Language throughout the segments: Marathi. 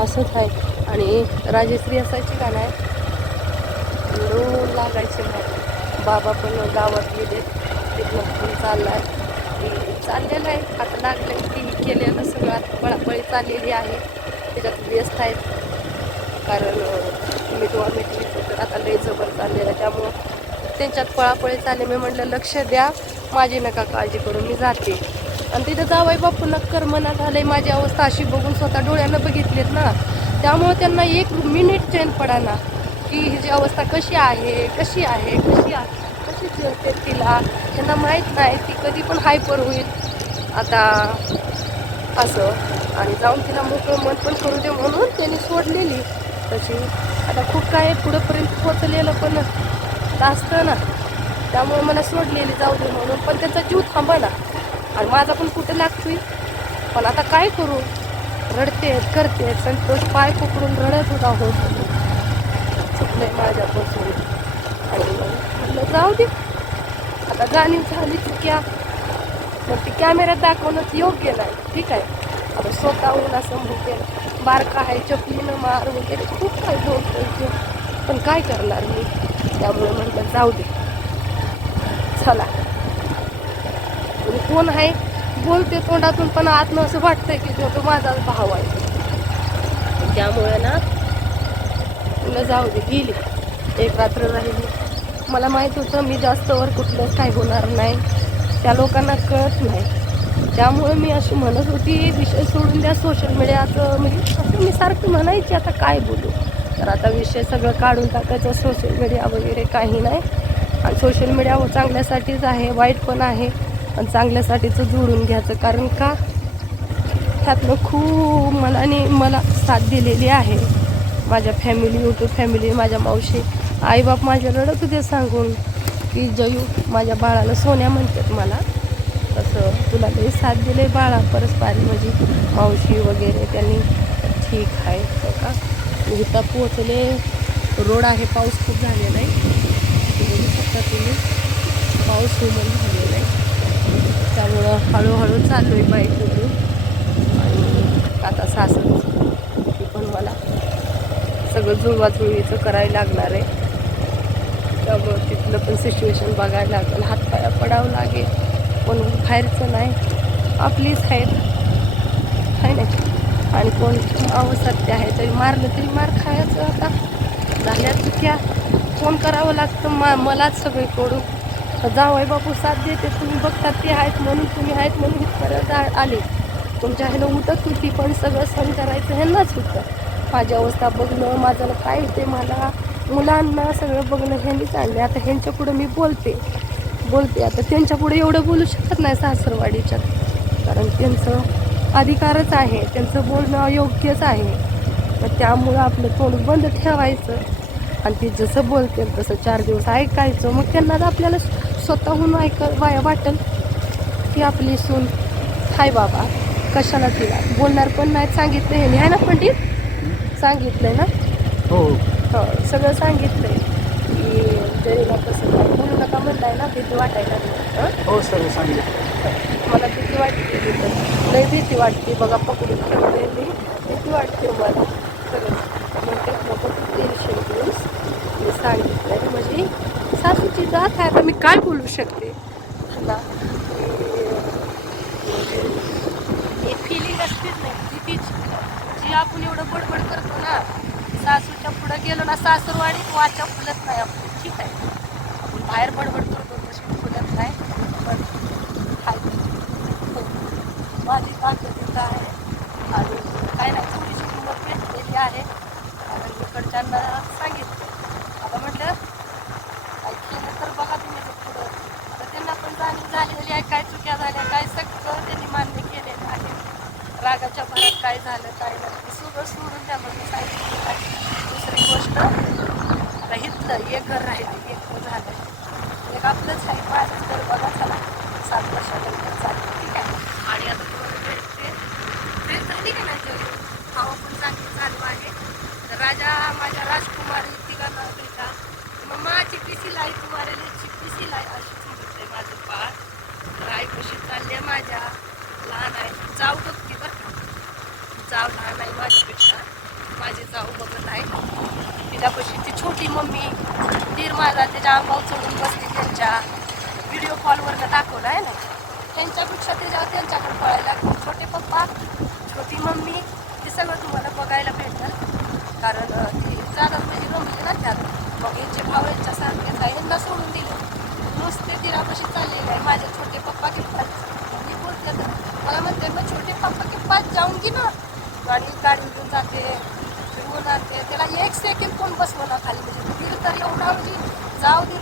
असंच आहे. आणि राजेश्री असायची का नाही रोड लागायचे नाही बाबा पण गावात गेले. तिथनं पण आहे चाललेलं आहे. आता लागलं की केलेलं सगळं. आता पळापळी चाललेली आहे. त्याच्यात व्यस्त आहेत. कारण मी तुम्हाला आम्ही तर आता लई जबर चाललेलं आहे. त्यामुळं त्यांच्यात पळापळी चालले. मी म्हटलं लक्ष द्या. माझी नका काळजी करून मी जाते. आणि तिथं जावाई बाप्पू नक्कर मना झालंय माझी अवस्था अशी बघून स्वतः डोळ्यानं बघितलीत ना. त्यामुळे त्यांना एक मिनिट चैन पडाना की हिची अवस्था कशी आहे कशी आहे कशी आहे कशी जेवते तिला. त्यांना माहीत नाही ती कधी पण हायपर होईल. आता असं. आणि जाऊन तिला मोकळं मन पण करू दे म्हणून त्यांनी सोडलेली. तशी आता खूप काय पुढंपर्यंत पोचलेलं पण असतं ना. त्यामुळे मला सोडलेली जाऊ दे म्हणून. पण त्यांचा जीव थांबा ना. आणि माझा पण कुठं लागतोय? पण आता काय करू? रडते करते संतोष पाय पकडून रडत होता. हो चुकलंय माझ्यापासून आणि मग म्हटलं जाऊ दे. आता जाणीव झाली चुक्या मग ती कॅमेऱ्यात दाखवणंच योग्य नाही. ठीक आहे. आता स्वतःहून असं म्हणते बारका आहे चपलीनं मार वगैरे. खूप काही बोलतोय पण काय करणार मी? त्यामुळे म्हटलं जाऊ दे. चला. कोण आहे? बोलते तोंडातून पण आतनं असं वाटतंय की तो तो माझाच भाव आहे. त्यामुळे ना तुला जाऊ दे गेली. एक रात्र राहिली. मला माहीत होतं मी जास्त वर कुठलंच काय होणार नाही. त्या लोकांना कळत नाही. त्यामुळे मी अशी म्हणत होती विषय सोडून द्या सोशल मीडियाचं म्हणजे असं मी सारखं म्हणायची आता काय बोलू? तर आता विषय सगळं काढून टाकायचं सोशल मीडिया वगैरे काही नाही. आणि सोशल मीडिया चांगल्यासाठीच आहे वाईट पण आहे. आणि चांगल्यासाठीच जोडून घ्यायचं. कारण का? त्यातनं खूप मनाने मला साथ दिलेली आहे. माझ्या फॅमिली होतो फॅमिली माझ्या मावशी. आईबाप माझ्या रडत होते सांगून की जयू माझ्या बाळाला सोन्या म्हणतात मला. तसं तुला लई साथ दिले बाळा. परस्पारी म्हणजे मावशी वगैरे त्यांनी. ठीक आहे. हो का? इथं पोचले रोड आहे पाऊस खूप झालेला आहे. बघू शकता तुम्ही. पाऊस हुमन झालेला आहे. त्यामुळं हळूहळू चाललो आहे बाईक आणि आता सासर ती पण मला सगळं जुळवाजुळवीचं करायला लागणार आहे. त्यामुळं तिथलं पण सिच्युएशन बघायला लागेल. हातपाया पडावं लागेल. पण बाहेरचं नाही. आपलीच आहेत. आहे ना? आणि कोण अवसत्य आहे. तरी मारलं तरी मार खायचं आता. झाल्या चुक्या फोन करावं लागतं. मा मलाच सगळे कडू जावई बापू साथ देते तुम्ही बघतात ते आहेत म्हणून तुम्ही आहेत म्हणून इथपर्यंत आले. तुमच्या ह्यानं उठत होती पण सगळं सण करायचं ह्यांनाच होतं. माझी अवस्था बघणं माझं काय होते मला मुलांना सगळं बघणं ह्यांनीच आणले आता ह्यांच्या पुढं मी बोलते. बोलते. आता त्यांच्या पुढे एवढं बोलू शकत नाही सासरवाडीच्या. कारण त्यांचं अधिकारच आहे. त्यांचं बोलणं योग्यच आहे. तर त्यामुळं आपलं तोंड बंद ठेवायचं. आणि ते जसं बोलते तसं चार दिवस ऐकायचं. मग त्यांना तर आपल्याला स्वतःहून ऐक वाया वाटेल की आपली सून हाय बाबा कशाला तिला? बोलणार पण नाही सांगितलं हे आहे ना पंडित? सांगितलंय ना? हो. हो सगळं सांगितलंय. की जरीला कसं बोलू नका म्हणताय ना भीती वाटायला. हं? सर सांगितलं. मला भीती वाटते तिथं. लय भीती वाटते बघा पकडून ठेवलेली भीती वाटते मला. सगळं. म्हणते नको तू टेन्शन घेऊस मी सांगितलंय म्हणजे सासूची जात आहे आता मी काय बोलू शकते? ना हे फिलिंग असतेच नाही ती जी आपण एवढं बडबड करतो ना सासूच्या पुढं गेलो ना सासूरवाडी वाचा फुलत नाही आपण ठीक आहे? आपण बाहेर बडबड एकच आहे माझं तर सात वर्षानंतर ठीक आहे आणि आता तुम्हाला भेटते ट्रेन झाली का नाही पण चांगली चालू आहे तर राजा माझ्या राजकुमारी तिला न भेटा मम्माची पिसी लाई तुम्हाला पिसी लाई अशी म्हणते माझं बाळ तर आई कशी चालली माझ्या लहान आहे जाऊ बघती बरं जाऊ लहान आहे. माझ्यापेक्षा माझे जाऊ बघत आहे तिला ती छोटी मम्मी दीर माझा त्याच्या अंगावर चढून बसते त्यांच्या व्हिडिओ कॉलवरनं दाखवलं आहे ना? त्यांच्यापेक्षा त्याच्यावर त्यांच्याकडे पळायला छोटे पप्पा छोटी मम्मी ते सगळं तुम्हाला बघायला भेटणार. कारण ती जाणार म्हणजे मम्मी ना त्यात मग यांचे भाव यांच्या सारखे जायंदा सोडून दिलं. नुसते तिरापाशी चाललेले आहे माझे छोटे पप्पा की पाच. मी बोलते तर मला म्हणते मग छोटे पप्पा की पाच जाऊन की ना. गाडी गाडी घेऊन जाते फिरवून आणते त्याला एक सेकंड कोण बसवणार खाली? 走你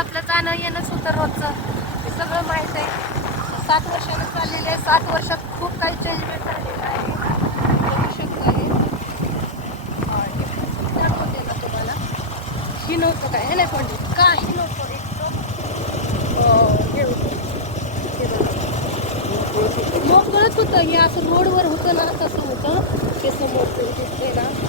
आपलं जाणं येणं सुद्धा रोजचं हे सगळं माहीत आहे. सात वर्षानं चाललेलं आहे. सात वर्षात खूप काही चेंजमेंट झालेलं आहे. आहे. तुम्हाला? नव्हतं काय? नाही पण काही नव्हतं एकदम हे होतं. होतं हे असं रोडवर होतं ना तसं होतं. ते समोर ना.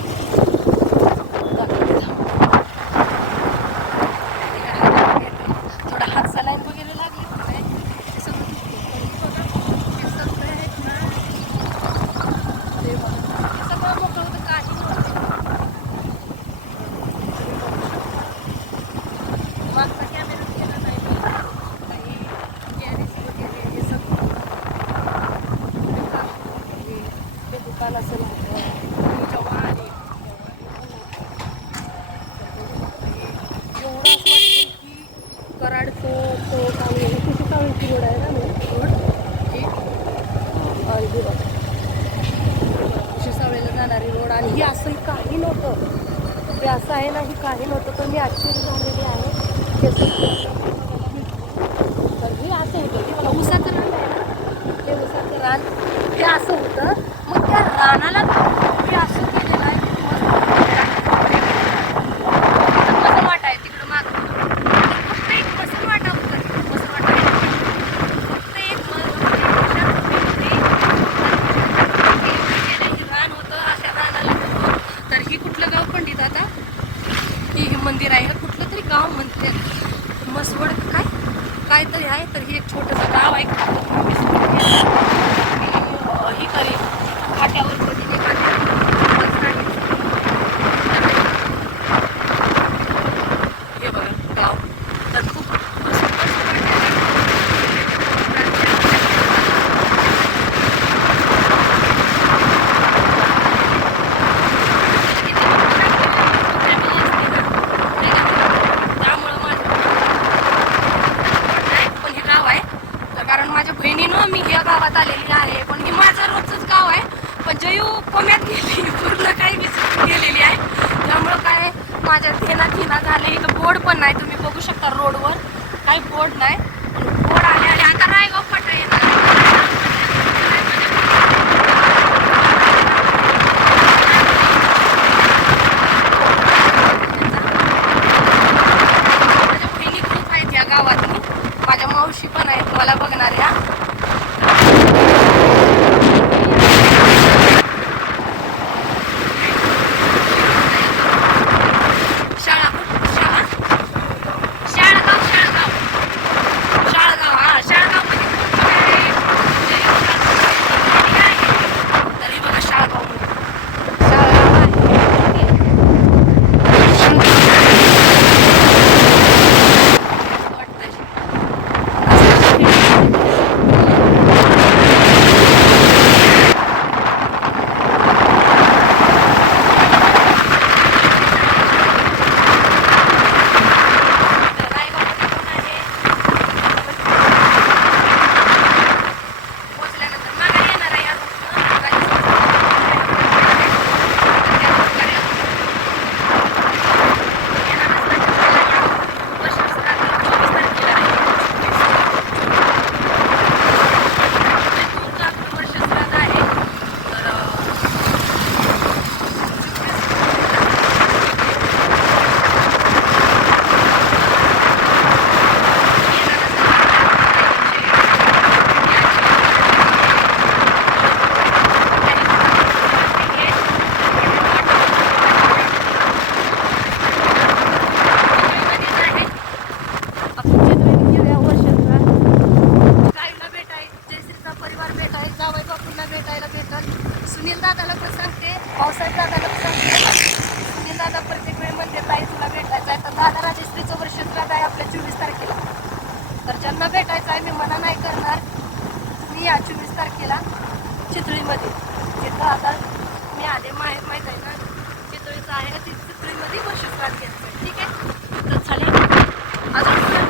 काल असं जेव्हा आले असं वाटतं की कराड तो तो कावळे रोड आहे ना रोड ही. शिसावळीला जाणारी रोड आणि हे असं काही नव्हतं. हे असं आहे ना ही काही नव्हतं. पण मी आश्चर्य झालेली आहे. हे असं होतं. ते मला उसाचं आहे ना. ते रान ते असं होतं. मग रानाला मी असं केलेलं आहे की कसं वाट आहे तिकडं माग? फक्त एक कसं वाटा होतं कसं वाटा फक्त एक रान होतं अशा रानाला तर ही कुठलं गाव पंडित आता? ही हे मंदिर आहे. कुठलं तरी गाव म्हणते. मसवड काय? काय तरी आहे. तर हे एक छोटंसं गाव आहे. तरी ही करेल फाट्यावर होती ते हे बघा गाव तर खूप मस्त त्यामुळं माझं पण हे गाव आहे तर कारण माझ्या बहिणीनं मी या गावात आलेली आहे पण हे माझं रोजचंच गाव आहे पण कोम्यात गेली. पूर्ण काही विसरून गेलेली आहे. त्यामुळं काय माझ्या थेना थिना झाले. इथं बोर्ड पण नाही. तुम्ही बघू शकता रोडवर. काही बोर्ड नाही. बोर्ड आले आले आता रायगाव होती या चोवीस तारखेला चितळीमध्ये. तिथं आता मी आले माहीत माहीत आहे ना चितळीचं आहे ती चितळीमध्ये वर्षप्रात घ्यायचं ठीक आहे? तर झाली अजून